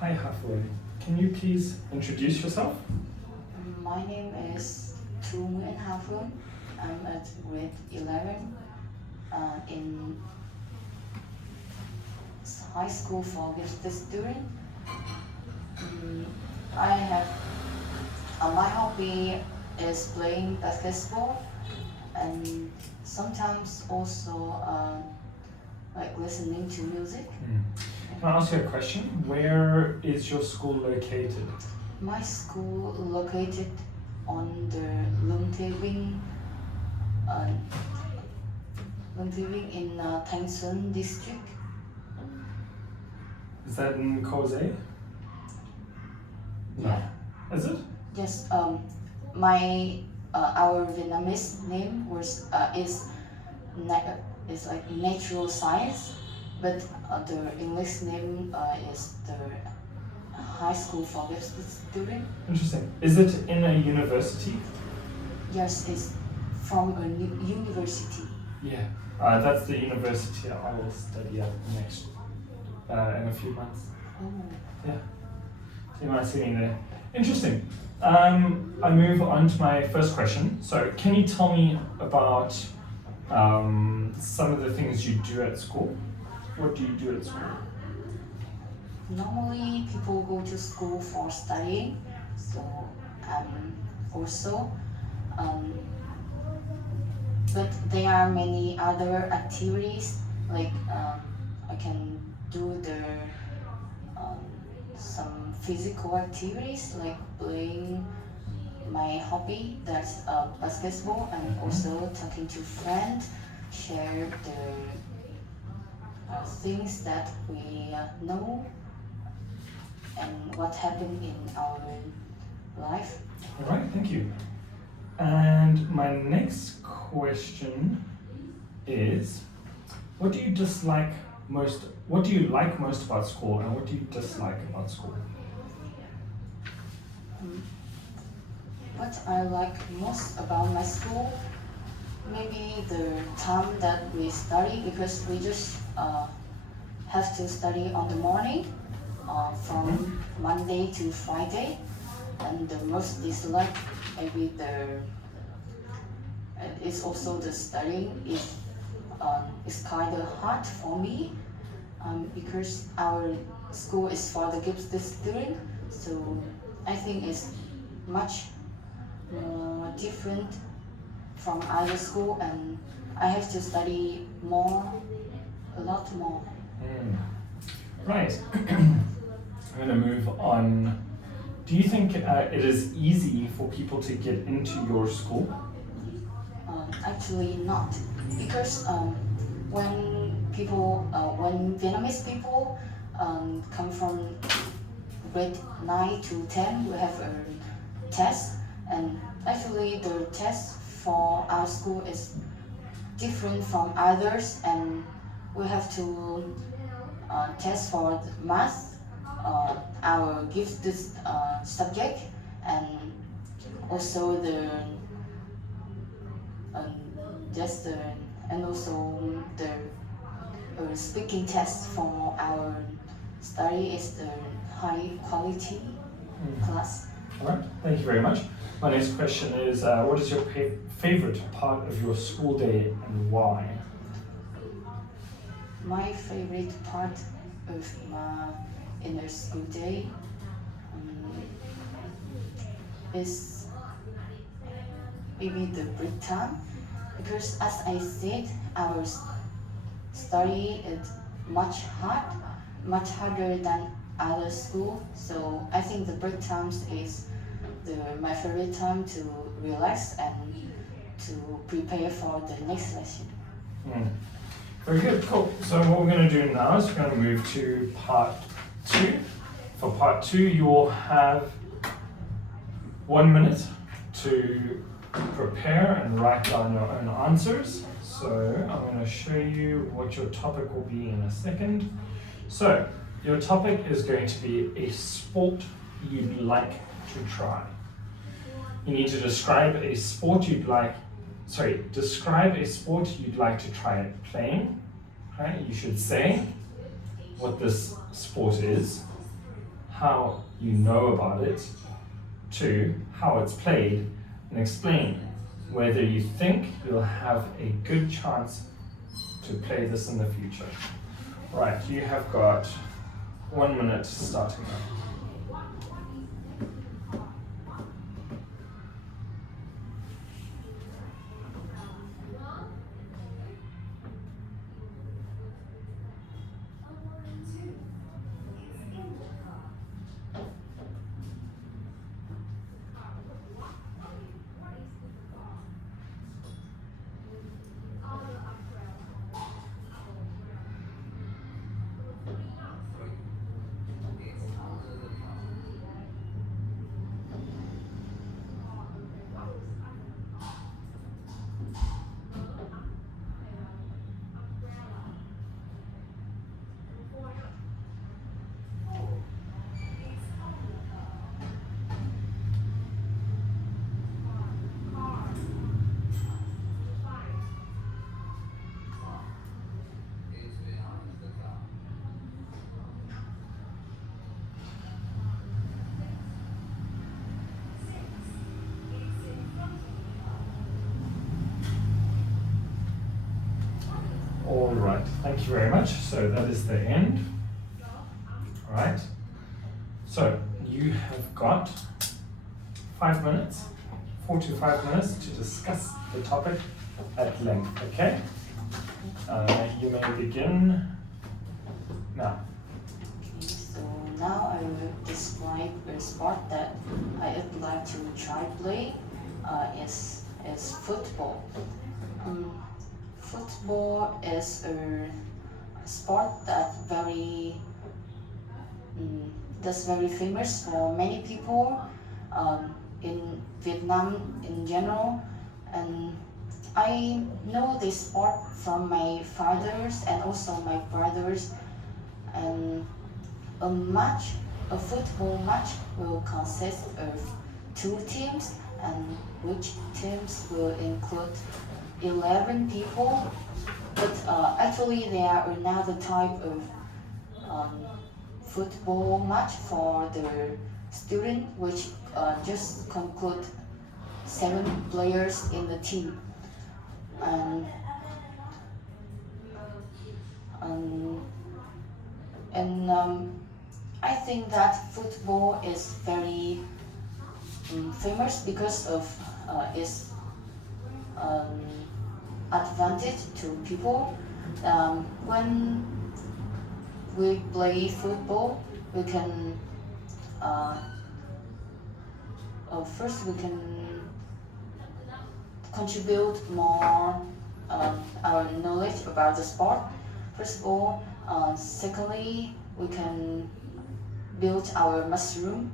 Hi, Hafway. Can you please introduce yourself? My name is Phương Phương. I'm at grade 11 in high school for gifted student. I have my hobby is playing basketball and sometimes also like listening to music. Can I ask you a question? Where is your school located? My school located on the Lương Thế Vinh in Thanh Xuân district. Is that in Koze? No. Yeah. Is it? Yes. My our Vietnamese name is like natural science, but the English name is the high school for gifted student. Interesting. Is it in a university? Yes, it's from a university. Yeah. That's the university I will study at next in a few months. Oh. Yeah. So you might see me there. Interesting. I move on to my first question. So, can you tell me about some of the things you do at school? What do you do at school? Normally, people go to school for studying, so also. But there are many other activities like I can do some physical activities like playing my hobby, that's basketball, and also talking to friends, share the things that we know and what happened in our life. All right, thank you. And my next question is, what do you dislike most? What do you like most about school, and what do you dislike about school? What I like most about my school, maybe the time that we study, because we just have to study on the morning from Monday to Friday, and the most dislike maybe it's also the studying is kind of hard for me because our school is for the gifted student, so I think it's much more different from other school, and I have to study a lot more. Right. I'm going to move on. Do you think it is easy for people to get into your school? Actually not, because when Vietnamese people come from grade 9 to 10, we have a test, and actually the test for our school is different from others, and we have to test for math, our gifted subject, and also and also the speaking test for our study is the high quality class. All right, thank you very much. My next question is, what is your favorite part of your school day and why? My favorite part of my inner school day is maybe the break time, because as I said, our study is much harder than other school. So I think the break times is my favorite time to relax and to prepare for the next lesson. Very good, cool. So what we're going to do now is we're going to move to part 2. For part 2, you will have 1 minute to prepare and write down your own answers. So I'm going to show you what your topic will be in a second. So your topic is going to be a sport you'd like to try. You need to describe a sport you'd like to try playing. Okay? You should say what this sport is, how you know about it, 2, how it's played, and explain whether you think you'll have a good chance to play this in the future. Right, you have got 1 minute starting now. All right, thank you very much. So that is the end. All right. So you have got 5 minutes, 4 to 5 minutes to discuss the topic at length, okay? You may begin now. Okay, so now I will describe a sport that I would like to try play is football. Football is a sport that's very famous for many people in Vietnam in general, and I know this sport from my fathers and also my brothers. And a football match will consist of 2 teams, and which teams will include 11 people. But actually, there are another type of football match for the student, which just conclude 7 players in the team. And I think that football is very famous because of its advantage to people. When we play football, we can first we can contribute more our knowledge about the sport. First of all, secondly, we can build our a muscle,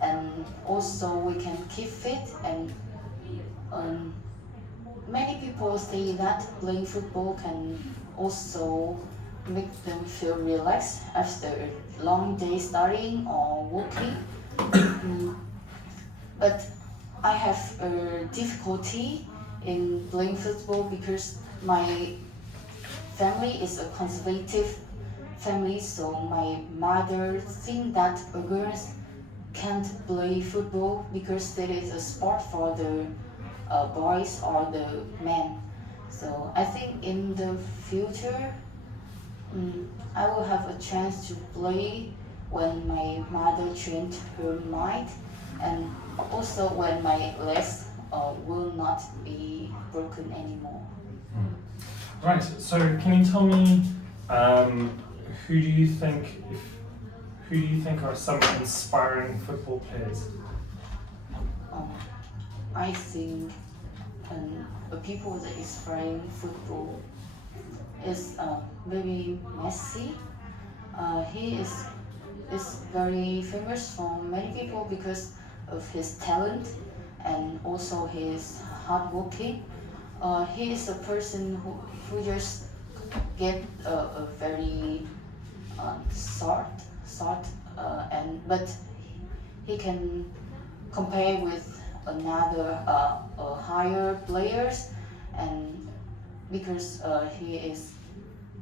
and also we can keep fit. And many people say that playing football can also make them feel relaxed after a long day studying or working. But I have a difficulty in playing football because my family is a conservative family, so my mother thinks that girls can't play football because it is a sport for the boys or the men. So I think in the future, I will have a chance to play when my mother changed her mind, and also when my legs will not be broken anymore. Right, so can you tell me who do you think are some inspiring football players? I think the people that inspiring football is maybe Messi. He is very famous for many people because of his talent and also his hard working. He is a person who just get a very but he can compare with another higher players, and because he is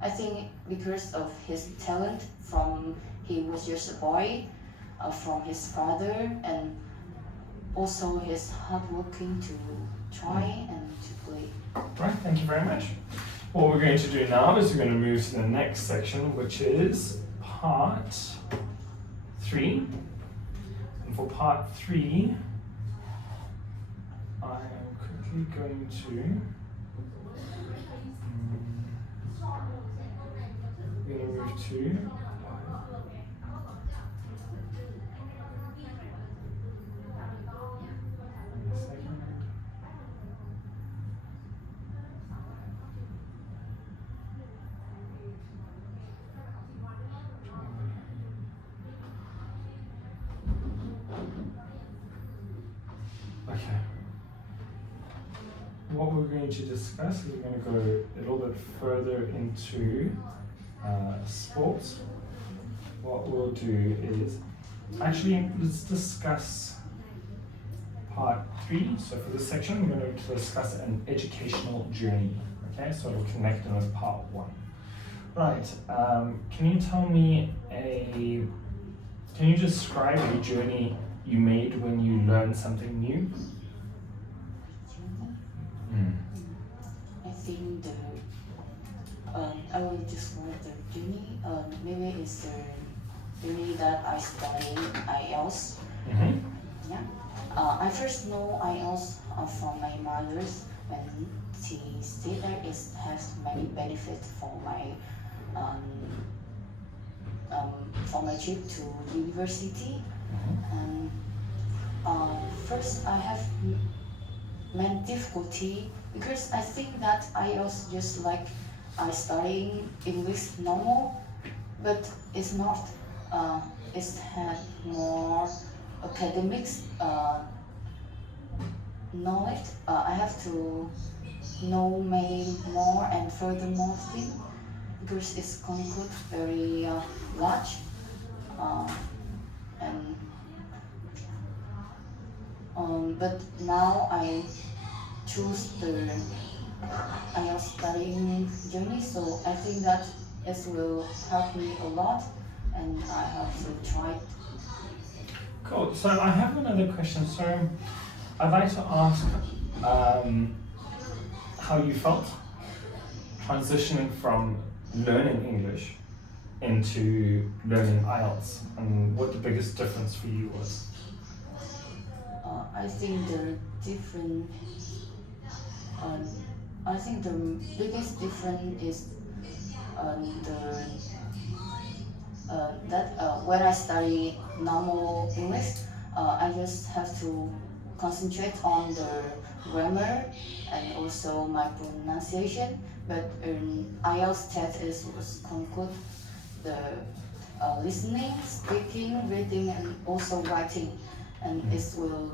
I think because of his talent from he was just a boy, from his father, and also his hardworking to try and to play. Right, thank you very much. What we're going to do now is we're going to move to the next section, which is part 3. And for part 3, I am quickly going to we're going to move to a second. Okay. What we're going to discuss is we're going to go a little bit further into sports. What we'll do is actually let's discuss part 3. So for this section, we're going to discuss an educational journey. Okay, so it'll connect in with part 1. Right. Can you tell me can you describe a journey you made when you learned something new? I think I will describe the journey. Maybe it's the journey that I studied IELTS. Mm-hmm. Yeah. I first know IELTS from my mother's when she said that it has many benefits for my trip to university. And first I have met difficulty because I think that IELTS just like I studying English normal, but it's not. It had more academics knowledge. I have to know many more and furthermore things because it's conclude very large but now I choose the IELTS studying journey, so I think that it will help me a lot, and I have to try it. Cool. So I have another question. So I'd like to ask how you felt transitioning from learning English into learning IELTS, and what the biggest difference for you was. I think the different. I think the biggest difference is when I study normal English, I just have to concentrate on the grammar and also my pronunciation. But in IELTS test was conclude the listening, speaking, reading, and also writing, and it will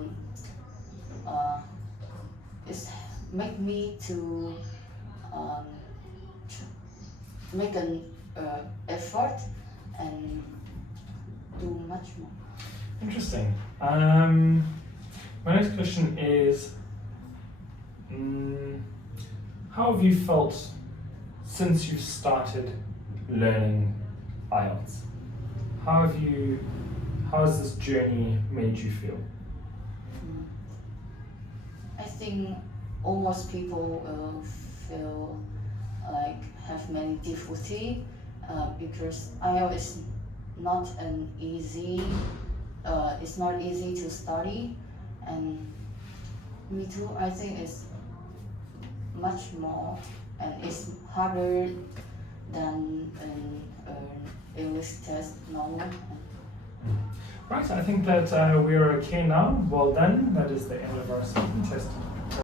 make me to make an effort and do much more. Interesting. My next question is, how have you felt since you've started learning IELTS? How has this journey made you feel? I think almost people will feel like have many difficulty because IELTS is not an easy. It's not easy to study, and me too. I think it's much more, and it's harder than an English test normal. Right, I think that we are okay now. Well done. That is the end of our speaking test.